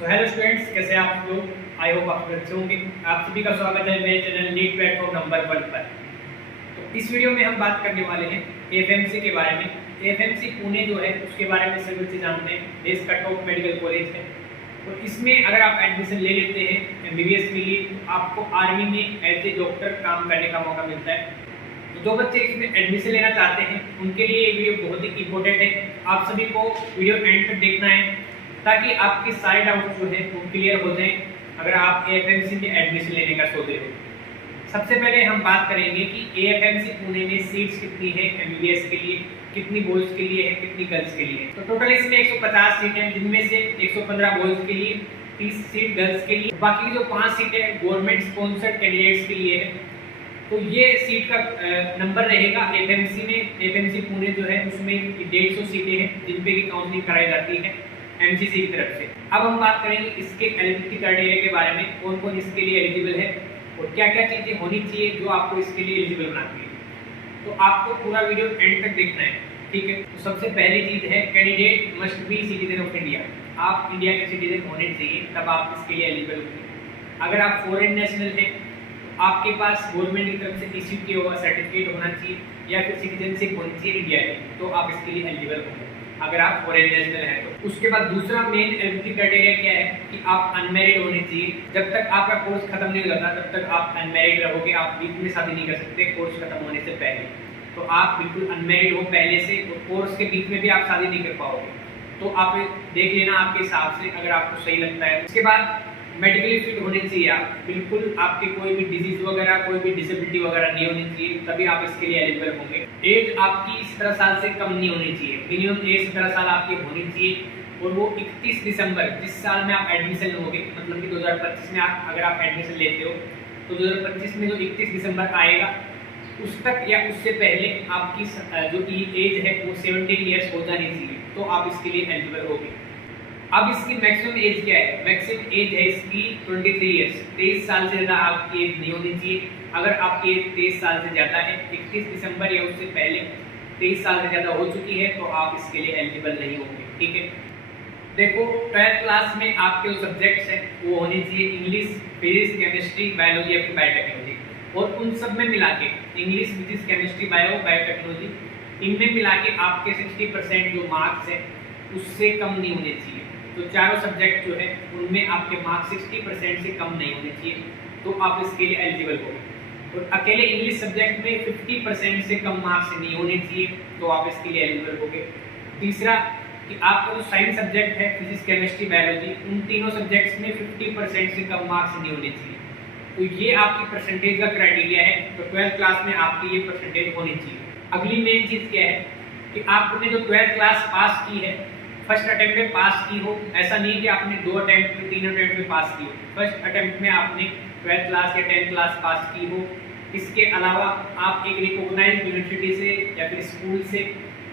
Hello students, कैसे हैं आप लोग। आई होप आप अच्छे होंगे। आप सभी का स्वागत है मेरे चैनल नीट प्लेटफॉर्म नंबर 1 पर। तो इस वीडियो में हम बात करने वाले हैं एएफएमसी के बारे में। एएफएमसी पुणे जो है उसके बारे में सभी बच्चे जानते हैं, देश का टॉप मेडिकल कॉलेज है। तो इसमें अगर आप एडमिशन ले लेते हैं एमबीबीएस के लिए तो आपको आर्मी में एज ए डॉक्टर काम करने का मौका मिलता है। तो जो बच्चे इसमें एडमिशन लेना चाहते हैं उनके लिए ये वीडियो बहुत ही इंपॉर्टेंट है। आप सभी को वीडियो एंड तक देखना है ताकि आपके सारे डाउट जो है वो क्लियर हो जाएं अगर आप एएफएमसी में एडमिशन लेने का सोच रहे हो। सबसे पहले हम बात करेंगे कि एएफएमसी पुणे में सीट्स कितनी है एमबीबीएस के लिए, कितनी बॉयज के लिए है, कितनी गर्ल्स के लिए। तो टोटल इसमें 150 सीट है, जिनमें से 115 बॉयज के लिए, 30 सीट गर्ल्स के लिए। बाकी जो 5 सीट है गवर्नमेंट स्पॉन्सर्ड कैंडिडेट्स के लिए है। तो ये सीट का नंबर रहेगा एएफएमसी में। एएफएमसी पुणे जो है उसमें 150 सीटें हैं जिन पे की काउंसलिंग कराई जाती है एमसीसी की तरफ से। अब हम बात करेंगे इसके एलिजिबिलिटी क्राइटेरिया के बारे में, कौन कौन इसके लिए एलिजिबल है और क्या क्या चीज़ें होनी चाहिए जो आपको इसके लिए एलिजिबल बनाती है। तो आपको पूरा वीडियो एंड तक देखना है, ठीक है। तो सबसे पहली चीज़ है candidate must be citizen of India. आप इंडिया के सिटीजन होने चाहिए तब आप इसके लिए एलिजिबल होंगे। अगर आप फॉरेन नेशनल हैं तो आपके पास गवर्नमेंट की तरफ से इश्यू किया हुआ सर्टिफिकेट होना चाहिए या फिर सिटीजनशिप होनी चाहिए इंडिया की, तो आप इसके लिए एलिजिबल होंगे अगर आप फॉरेन नेशनल हैं तो। उसके बाद दूसरा मेन एलिजिबिलिटी क्राइटेरिया क्या है कि आप अनमैरिड होने चाहिए। जब तक आपका कोर्स खत्म नहीं हो जाता तब तक आप अनमैरिड रहोगे, आप बीच में शादी नहीं कर सकते कोर्स खत्म होने से पहले। तो आप बिल्कुल अनमैरिड हो पहले से और कोर्स के बीच में भी आप शादी नहीं कर पाओगे। तो आप देख लेना आपके हिसाब से अगर आपको सही लगता है। उसके बाद मेडिकली फिट होने चाहिए आप, बिल्कुल आपके कोई भी डिजीज वगैरह कोई भी डिसेबिलिटी वगैरह नहीं होनी चाहिए, तभी आप इसके लिए एलिजिबल होंगे। एज आपकी 17 साल से कम नहीं होनी चाहिए, मिनिमम एज 17 साल आपकी होनी चाहिए। और वो 31 दिसंबर जिस साल में आप एडमिशन लोगे, मतलब कि 2025 में अगर आप एडमिशन लेते हो तो 2025 में जो 31 दिसंबर आएगा उस तक या उससे पहले आपकी जो एज है वो 17 ईयर्स हो जानी चाहिए, तो आप इसके लिए एलिजिबल होगे। अब इसकी मैक्सिमम एज क्या है? मैक्सिमम एज है इसकी 23 ईयर्स। 23 साल से ज़्यादा आपकी एज नहीं होनी चाहिए। अगर आपकी एज 23 साल से ज़्यादा है, 31 दिसंबर या उससे पहले 23 साल से ज़्यादा हो चुकी है तो आप इसके लिए एलिजिबल नहीं होंगे, ठीक है। देखो 12th क्लास में आपके जो सब्जेक्ट्स हैं वो होने चाहिए इंग्लिश, फिजिक्स, केमिस्ट्री, बायोलॉजी या फिर बायोटेक्नोलॉजी। और उन सब में मिला के इंग्लिश, फिजिक्स, केमिस्ट्री, बायोटेक्नोलॉजी, इनमें मिला के आपके 60% जो मार्क्स हैं उससे कम नहीं होने चाहिए। तो चारों सब्जेक्ट जो है उनमें आपके मार्क्स 60% से कम नहीं होने चाहिए, तो आप इसके लिए एलिजिबल होंगे। और अकेले इंग्लिश सब्जेक्ट में 50% से कम मार्क्स नहीं होने चाहिए, तो आप इसके लिए एलिजिबल होंगे। तीसरा कि आपका जो साइंस सब्जेक्ट है फिजिक्स, केमिस्ट्री, बायोलॉजी, उन तीनों सब्जेक्ट्स में 50% से कम मार्क्स नहीं होने चाहिए। तो ये आपकी परसेंटेज का क्राइटेरिया है। तो 12th क्लास में आपकी ये परसेंटेज होनी चाहिए। अगली मेन चीज़ क्या है कि आपने जो 12th क्लास पास की है फर्स्ट अटेम्प्ट में पास की हो। ऐसा नहीं कि आपने 2 अटेम्प्ट में 3 अटेम्प्ट में पास की हो, फर्स्ट अटेम्प्ट में आपने 12th क्लास या 10th क्लास पास की हो। इसके अलावा आप एक रिकॉग्नाइज्ड यूनिवर्सिटी से या फिर स्कूल से,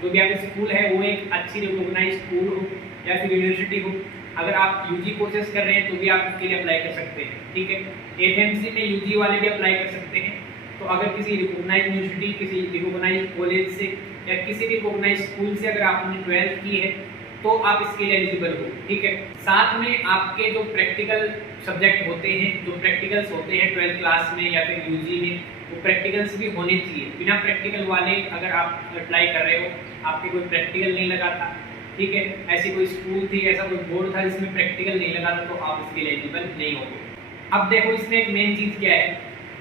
जो भी आपका स्कूल है वो एक अच्छी रिकॉग्नाइज्ड स्कूल हो या फिर यूनिवर्सिटी हो। अगर आप यूजी कोर्सेज कर रहे हैं तो भी आप उसके लिए अप्लाई कर सकते हैं, ठीक है। एएफएमसी में यूजी वाले भी अप्लाई कर सकते हैं। तो अगर किसी रिकॉग्नाइज्ड यूनिवर्सिटी, किसी रिकॉग्नाइज्ड कॉलेज से या किसी रिकॉग्नाइज्ड स्कूल से अगर आपने 12th की है तो आप इसके लिए एलिजिबल हो, ठीक है। साथ में आपके जो प्रैक्टिकल सब्जेक्ट होते हैं, जो प्रैक्टिकल्स होते हैं 12th क्लास में या फिर यूजी में, वो प्रैक्टिकल्स भी होने चाहिए। बिना प्रैक्टिकल वाले अगर आप अप्लाई कर रहे हो, आपके कोई प्रैक्टिकल नहीं लगा था, ठीक है, ऐसी कोई स्कूल थी, ऐसा कोई बोर्ड था जिसमें प्रैक्टिकल नहीं लगा था, तो आप इसके लिए एलिजिबल नहीं होंगे। अब देखो इसमें एक मेन चीज़ क्या है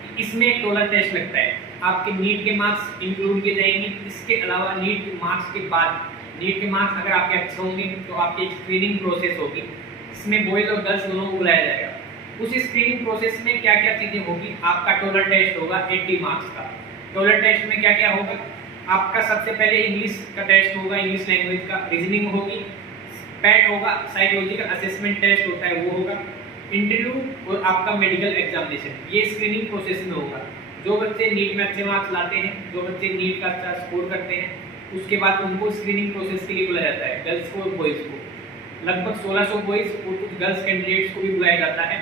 कि इसमें एक टोलर टेस्ट लगता है। आपके नीट के मार्क्स इंक्लूड किए जाएंगे। इसके अलावा नीट के मार्क्स के बाद, नीट के मार्क्स अगर आपके अच्छे होंगे तो आपकी एक स्क्रीनिंग प्रोसेस होगी। इसमें बॉयज़ और गर्ल्स दोनों को बुलाया जाएगा। उस स्क्रीनिंग प्रोसेस में क्या क्या चीज़ें होगी? आपका टोलर टेस्ट होगा 80 मार्क्स का। टोलर टेस्ट में क्या क्या होगा? आपका सबसे पहले इंग्लिश का टेस्ट होगा, इंग्लिश लैंग्वेज का, रीजनिंग होगी, पैट होगा, साइकोलॉजिकल असेसमेंट टेस्ट होता है वो होगा, इंटरव्यू और आपका मेडिकल एग्जामिनेशन। ये स्क्रीनिंग प्रोसेस में होगा। जो बच्चे नीट में अच्छे मार्क्स लाते हैं, जो बच्चे नीट का अच्छा स्कोर करते हैं, उसके बाद उनको स्क्रीनिंग प्रोसेस के लिए बुलाया जाता है, गर्ल्स को और बॉयज़ को। लगभग 1600 बॉयज़ और कुछ गर्ल्स कैंडिडेट्स को भी बुलाया जाता है।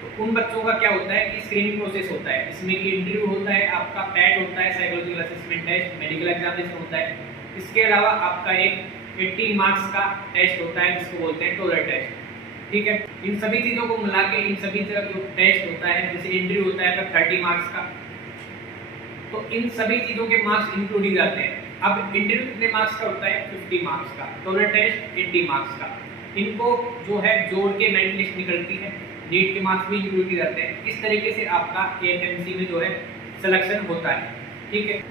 तो उन बच्चों का क्या होता है कि स्क्रीनिंग प्रोसेस होता है, इसमें कि इंटरव्यू होता है, आपका पैट होता है, psychological assessment test, medical examination होता है। इसके अलावा आपका एक 80 मार्क्स का टेस्ट होता है जिसको बोलते हैं टोलर टेस्ट। ठीक है। इन सभी चीज़ों को मिला के इन सभी तरह जो टेस्ट होता है, जैसे इंटरव्यू होता है 30 मार्क्स का, तो इन सभी चीज़ों के मार्क्स इंक्लूड ही जाते हैं। अब इंटरव्यू कितने मार्क्स का होता है? 50 मार्क्स का। टोटल टेस्ट 80 मार्क्स का। इनको जो है जोड़ के मेरिट लिस्ट निकलती है, नीट के मार्क्स भी इंक्लूड किए जाते हैं। इस तरीके से आपका एएफएमसी में जो है सिलेक्शन होता है, ठीक है।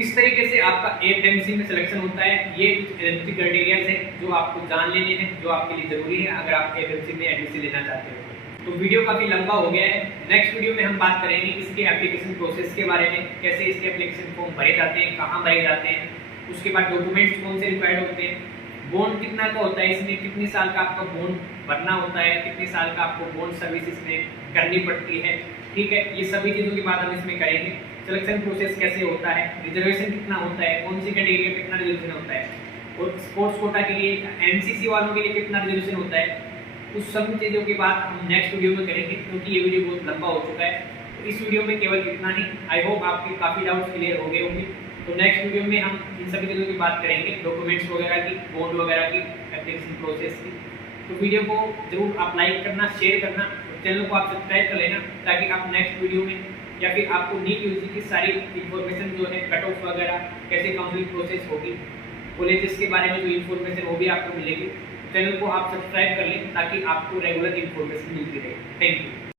इस तरीके से आपका एएफएमसी में सिलेक्शन होता है। ये कुछ एलिजिबिलिटी क्राइटेरिया है जो आपको जान लेने हैं, जो आपके लिए जरूरी है अगर आप एएफएमसी में एडमिशन लेना चाहते हो। तो वीडियो काफ़ी लंबा हो गया है। नेक्स्ट वीडियो में हम बात करेंगे इसके एप्लीकेशन प्रोसेस के बारे में, कैसे इसके एप्लीकेशन फॉर्म भरे जाते हैं, कहाँ भरे जाते हैं, उसके बाद डॉक्यूमेंट्स कौन से रिक्वायर्ड होते हैं, बॉन्ड कितना का होता है, इसमें कितने साल का आपका बॉन्ड भरना होता है, कितने साल का आपको बॉन्ड सर्विस इसमें करनी पड़ती है, ठीक है। ये सभी चीज़ों की बात हम इसमें करेंगे। सिलेक्शन प्रोसेस कैसे होता है, रिजर्वेशन कितना होता है, कौन सी कैटेगरी में कितना रिजर्वेशन होता है, और स्पोर्ट्स कोटा के लिए एनसीसी वालों के लिए कितना रिजर्वेशन होता है, उस सब चीज़ों की बात हम नेक्स्ट वीडियो में करेंगे, क्योंकि ये वीडियो बहुत लंबा हो चुका है। तो इस वीडियो में केवल इतना ही। आई होप आपके काफ़ी डाउट्स क्लियर हो गए होंगे। तो नेक्स्ट वीडियो में हम इन सभी चीज़ों की बात करेंगे, डॉक्यूमेंट्स वगैरह की, बॉन्ड वगैरह की, एप्लीकेशन प्रोसेस की। तो वीडियो को जरूर आप लाइक करना, शेयर करना, और चैनल को आप सब्सक्राइब कर लेना, ताकि आप नेक्स्ट वीडियो में या फिर आपको नीट यूजी की सारी इन्फॉर्मेशन जो है, कट ऑफ वगैरह, कैसे काउंसलिंग प्रोसेस होगी, कॉलेजेस के बारे में जो इन्फॉर्मेशन वो भी आपको मिलेगी। चैनल को आप सब्सक्राइब कर लें ताकि आपको रेगुलर इन्फॉर्मेशन मिलती रहे। Thank you.